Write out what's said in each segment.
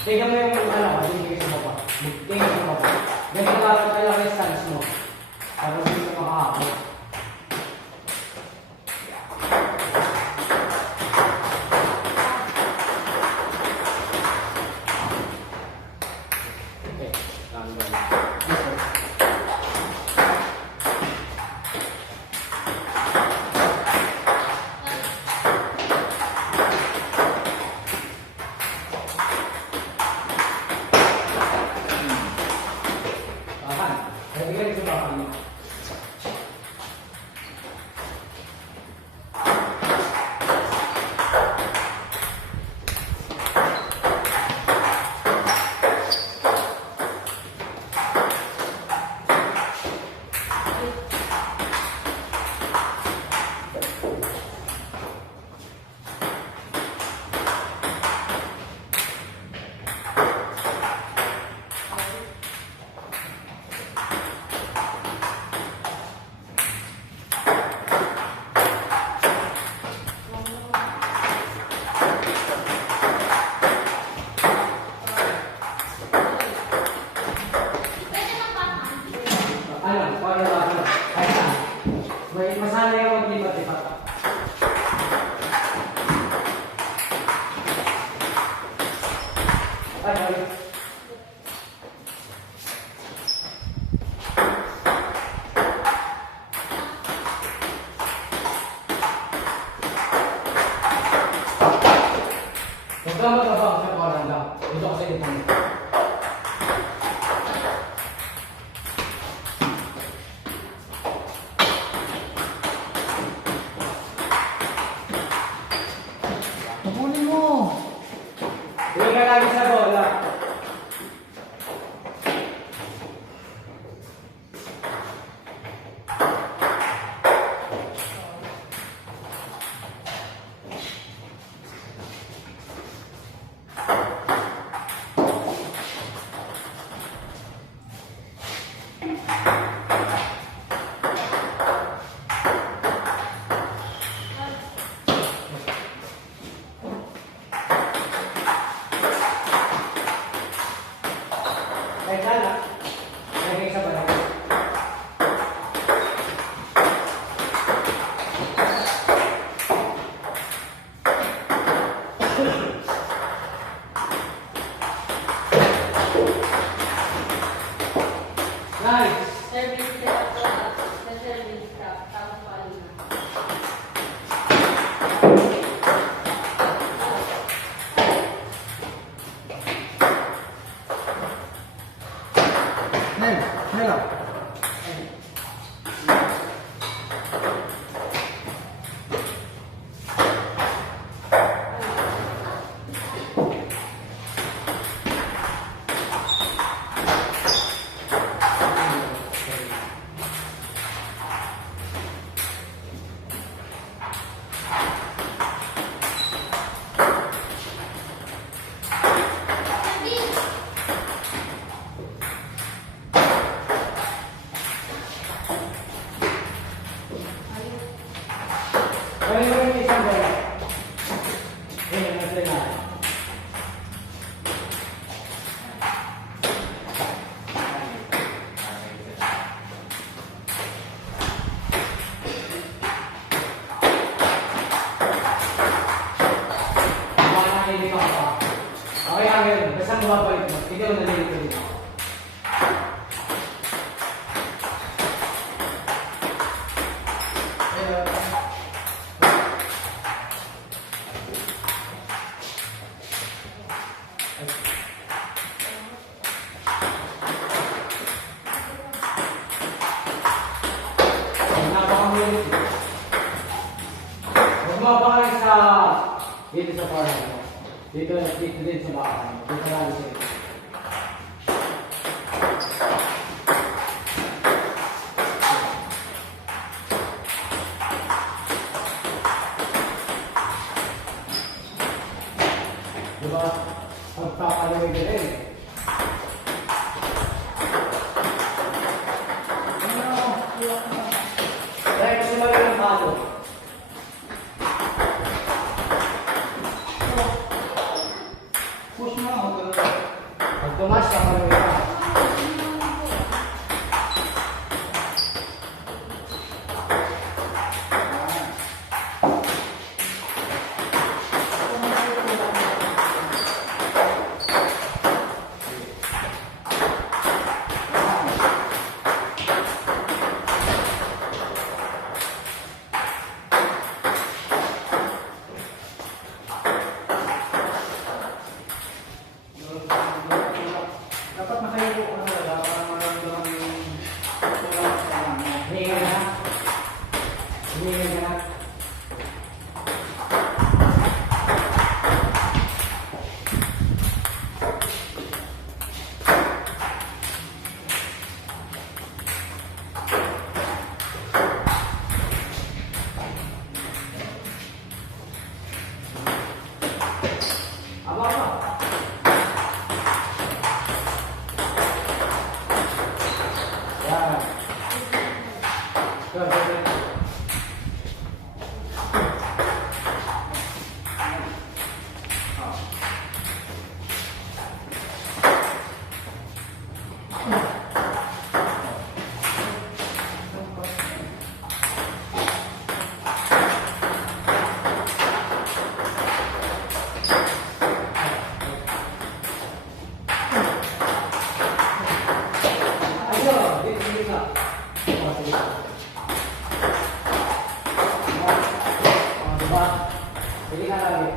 Tingnan mo yung ano, tingin sa baba. Tingin sa baba. Ganyan lang yung stance mo. Para hindi ka makahapon. Okay, masanay ako maglipat-lipat. Ay. Huwag ka matabang sa parang lang. Dito kasi ito. Kunin mo. Hindi ka lagi sa bola. Kahit lala, lagay sa balay. Nice! Service set up po at sa service stop. Tapos palo na. Hello. Kaya ngayon, basta mababalik mo, hindi mo nalilito din ako. Napakamulit. Bumaba ka rin sa dito sa parang mo. Dito din sa baka. Dito lang sa ito. Diba? Pagpapalawin ka rin. Kaya kasi mali ng palo. Push mo ako. Pag tumas ka, palawin ka. Dapat makayo ko na wala para maramdaman yung tulak sa kanya. Hinga na. Hinga na. Aba ba? Yan. Good, good, good. Ayun, dito na. Oh, sige. Oh, diba? Sige ka lagi.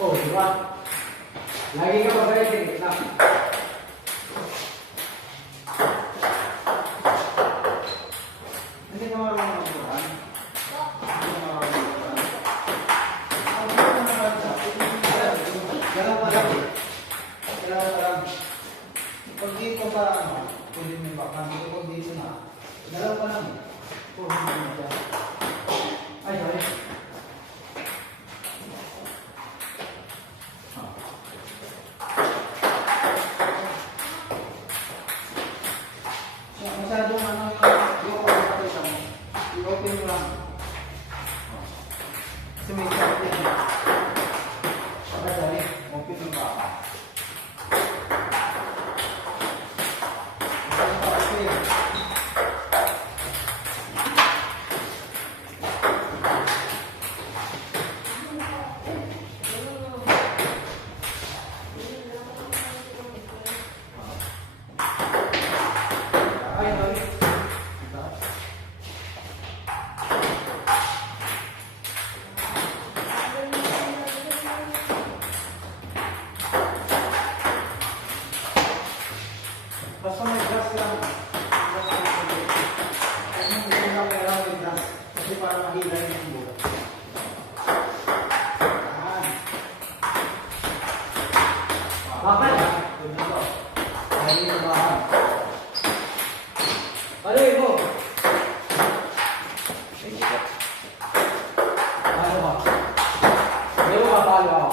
Oh, diba? Lagi ka magaling. Nah. Hindi ka marunong magbuhan. Galaw pa lang. Galaw pa lang. Pag dito pa, kunin mo yung baka. Pag dito na. Galaw pa lang. Kunin mo yung baka. Ay, sorry. Masyadong ano yung pakita mo. I-open mo lang. Kasi may chocolate. Okay, sorry. Open yung baka. Ay, sorry. ka. Ngayon mapalo ako.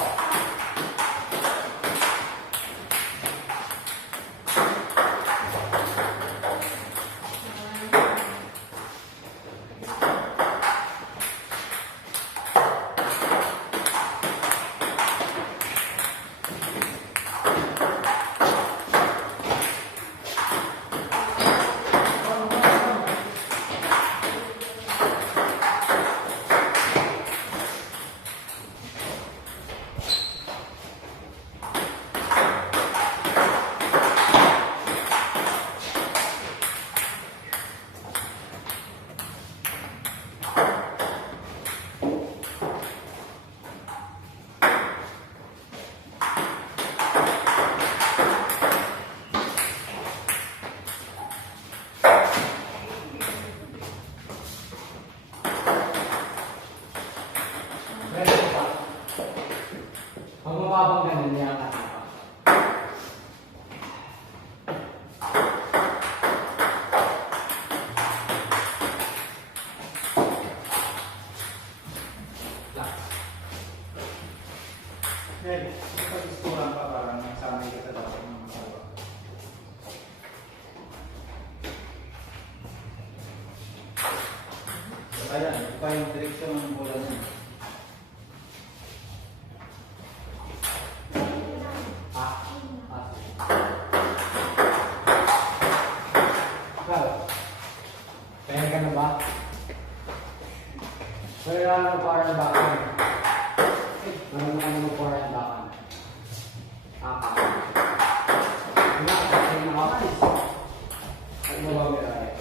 Pag mababang ganun niya ang natin pa. Hey, pag-isturan pa parang nagsanay ka sa dapat ng masawa. Ayan, ito pa yung direksyon ng bola niya. Kaya ka na ba? Kaya ano para bakan? Ano para bakan? Ano na nakakalis? Ano ba ba rin?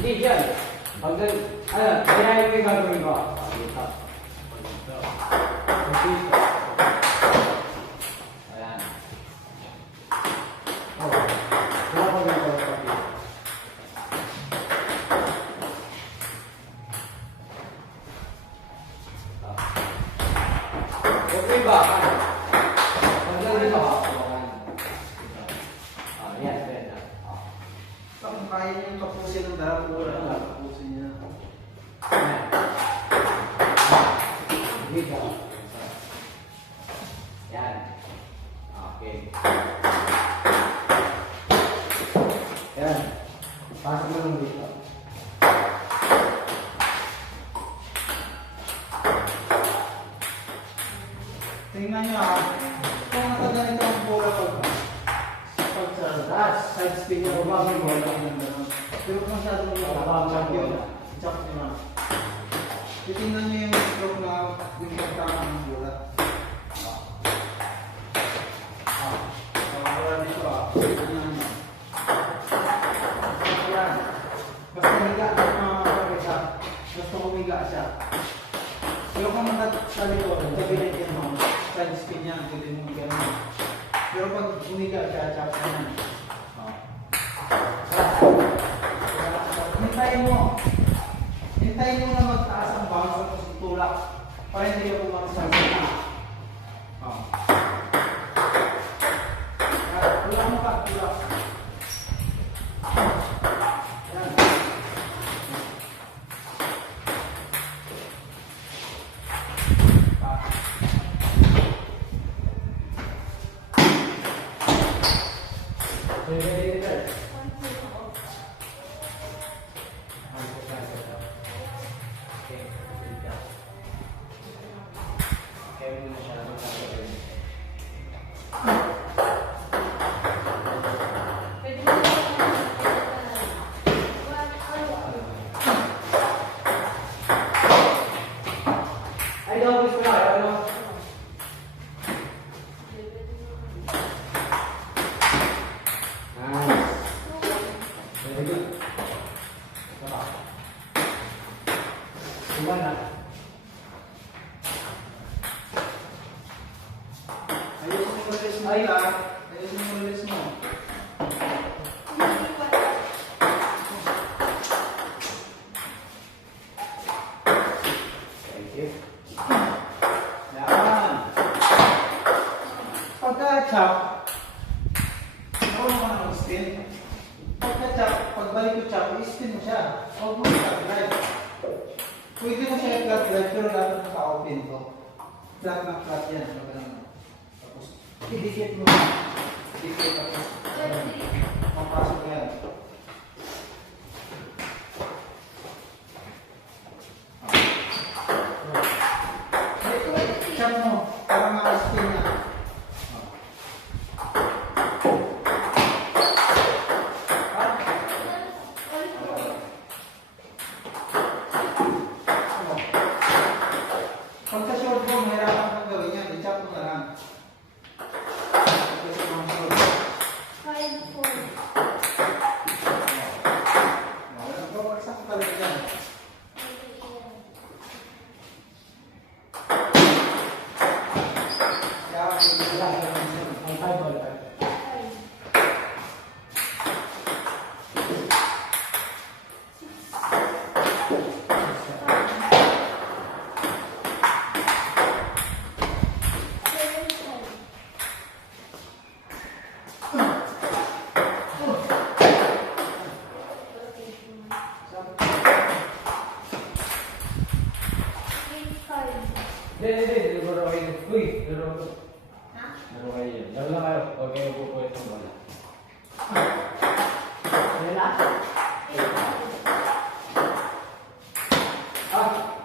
Hindi dyan. Pag ano, kaya yung gagawin ko. Ayan. Oh, wala ko ganito sa pati. Okay ba? Pag dito ka. Yes, yes. Kung kaya niya yung kapusin ng darap bola, kapusin niya. Dito. Yan. Okay. Yan. Pasok mo lang dito. Tingnan niyo ha, kung nakaganito ang bola ko, sa taas, side spin niya, bababa yung bola ng gano'n. Pero kung masyadong bababa yun, check niyo na. Titingnan niyo yung stroke na yung pagtama ng bola. Wala dito ah. Tingnan niyo. Ayan. Basta higa siya. Basta humiga siya. Pero kung nakasalito, gabinet yan mo. Side spin yan, pwede mo gano'n. Pero pag humiga siya, check niyo yan. Hintayin mo na magtaas ang bounce at tulak para hindi ka pumakasal na. Tulak mo pa, tulak. Yan. Pwede mo Ay, daw gusto na. Ano? Nice. Very good. Ito pa. Iwan na. Ayusin mo release mo lang. Ayusin mo release mo. Thank you. Yan. Pagka-chop, marunong ka na mag-spin. Pagka-chop, pagbalik ko chop, i-spin mo siya. Huwag mo i-flat drive. Pwede mo siya i-flat drive, pero dapat naka-open to. Flat na flat yan. Tapos, idikit mo. Idikit tapos. Mapasok yan. Chop mo, para maka-spin na. Pagka short mo, mahirapan kang gawin yan. I-chop mo na lang. Pagka short mo, short. Sakto talaga yan. Kaya, Ang 5 ball. Hindi. Laro kayo. Uy, laro ko. Laro kayo yun. Laro lang kayo. Huwag kayo pupo itong bola. Ano na? Ah!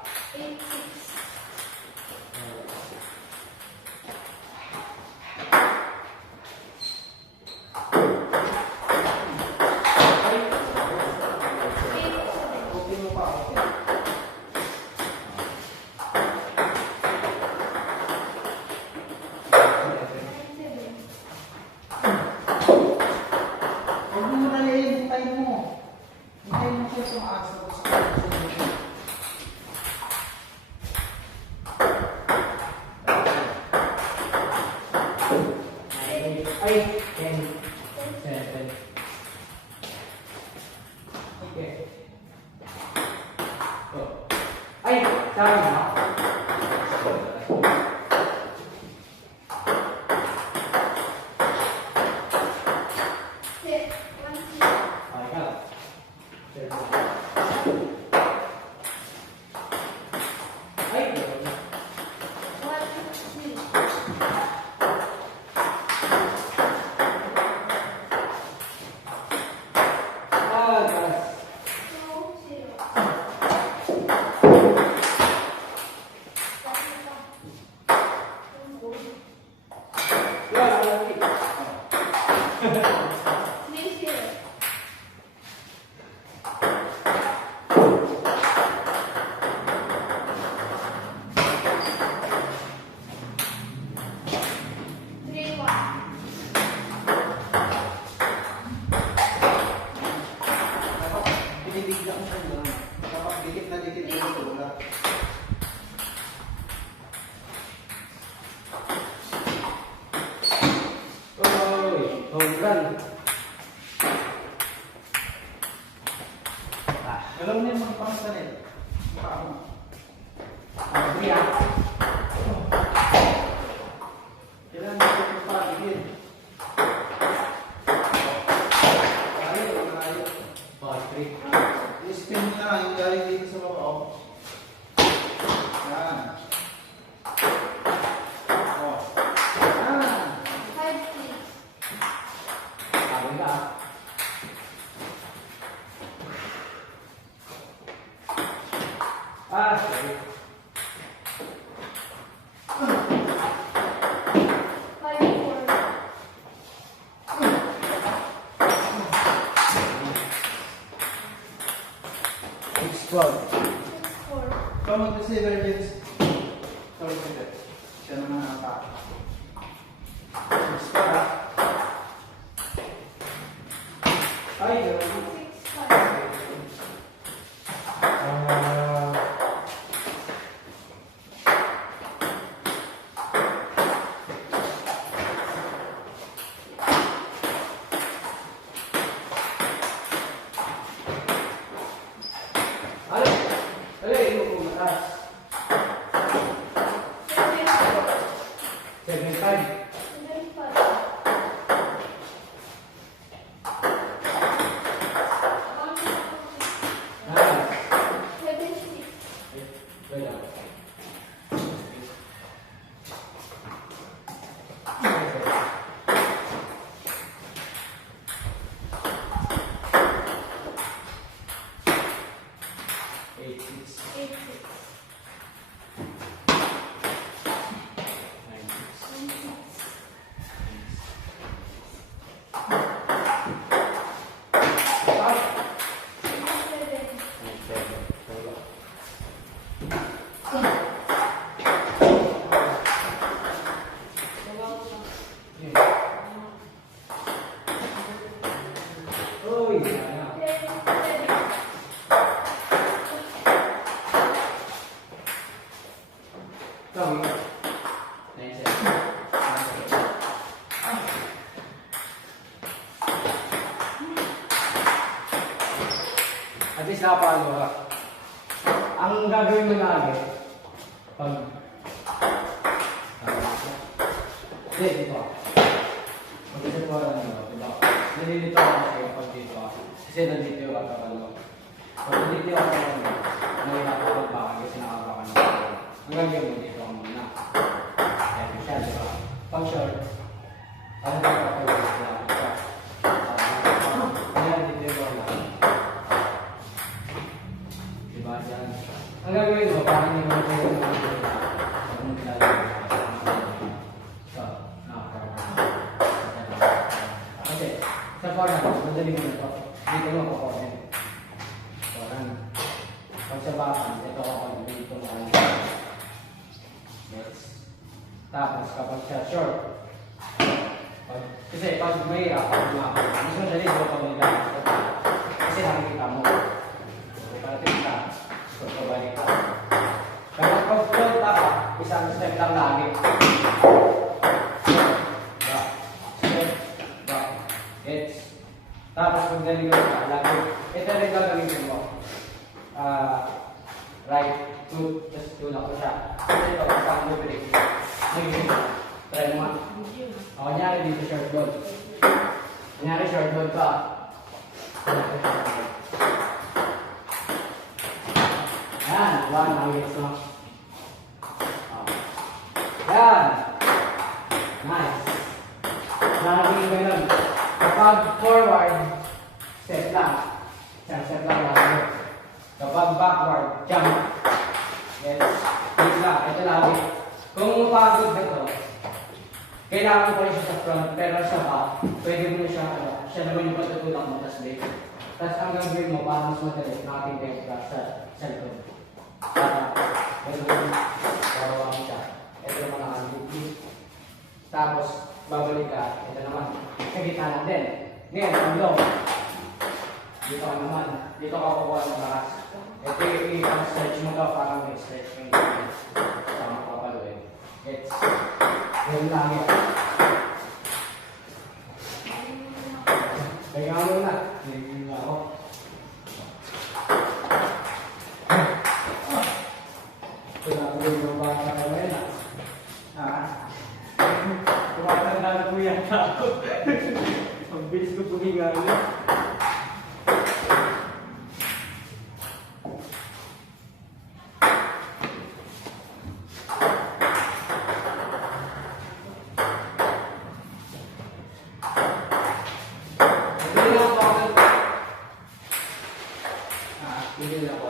okay mo pa, okay. Huwag mo muna lihin, hintayin mo. Hintayin mo siya tumaas. Tapos sa Ay, 10. 7. Okay. Oh. Ay, sabi na. Ay, ka. Ay, gas. Wala, lagi. dapat binibigyan mo siya doon. Dapat dikit na dikit mo ito. Wala. Oy, home run. Ah, Alam mo yung mga pangsalit. Mukha mo. Kuya. Kailangan dikit mo pa, dikit. Ayaw. Ball 3. I-spin mo na yung galing dito sa baba. Oh. Yan. Oh. Yan. Sabi ka. Ah, sorry. Explode. Ikaw mag-receiver, Vince. Sorry for that. Siya naman ang pa. Explode. Ay, gano'n. Ah, ay, ay, imo ko mataas. 75. napalo ka. Ang gagawin mo lagi, pag... Hindi, dito ka. Mag-isip mo lang ano, diba? Nalilito ako sa'yo pag dito ka. Kasi nandito yung katawan mo. Pag nandito yung katawan mo, nahihirapan ka magbakan kasi nakabakan mo. Ang gagawin mo dito ka muna. Ayan siya, diba? Pag short, ano ba kapag siya? Ayan, dito yung wala. Diba dyan? Ang gagawin mo, parang hindi mo kayo ng mga dito. Pag mo pinalagay. Okay, sa foreign, madali mo na ito. Dito mo ako foreign. Foreign. Pag sa bakan, ito ako dito mo ako. Yes. Tapos kapag siya short, kasi pag mahirap, pag lumaki, mas madali ito pag naglalaki. Kasi nakikita mo. So, parating ka, so pabalik ka. Kapag pag-float ka, isang step lang lagi. Tapos kung galing ka, lagi. Ito rin gagawin mo. Right foot, just tulak ko siya. Ito, isang mo break. Try mo nga. O, kunyari dito short load. Kunyari short load ka. Yan, one, nakagets mo. Yan. Nice. Nakagin ko yun. Kapag forward, step lang. Step lang lagi. Kapag backward, jump. Yes. Wait lang. Ito lagi. Kung pagod na ito, kailangan ko rin siya sa front, pero sa back, pwede mo na siya, siya naman yung patutulak mo, tas break. Tapos ang gagawin mo, para mas madali, nakatingin ka sa likod. Ito yung bawa mo siya. Ito naman nakalimutin. Tapos, babalik ka. Ito naman. Sa gitna lang din. Ngayon, ang low. Dito ka naman. Dito ka kukuha ng bakas. Ito yung stretch mo ka, parang may stretch mo yung sama papaluin. It's yun lang yan. Teka mo na. Hindi na ako. Tumatawin mo ba sa kamay na? Tumatanda na po yata ako. Ang bilis ko puminga na. Hindi na ako.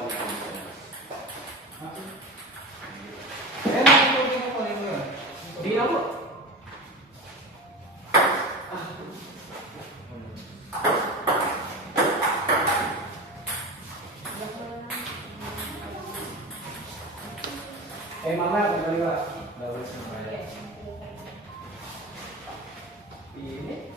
Hindi na ako. Mamaya, kung kaliwa. Bawal sa mga. Ini.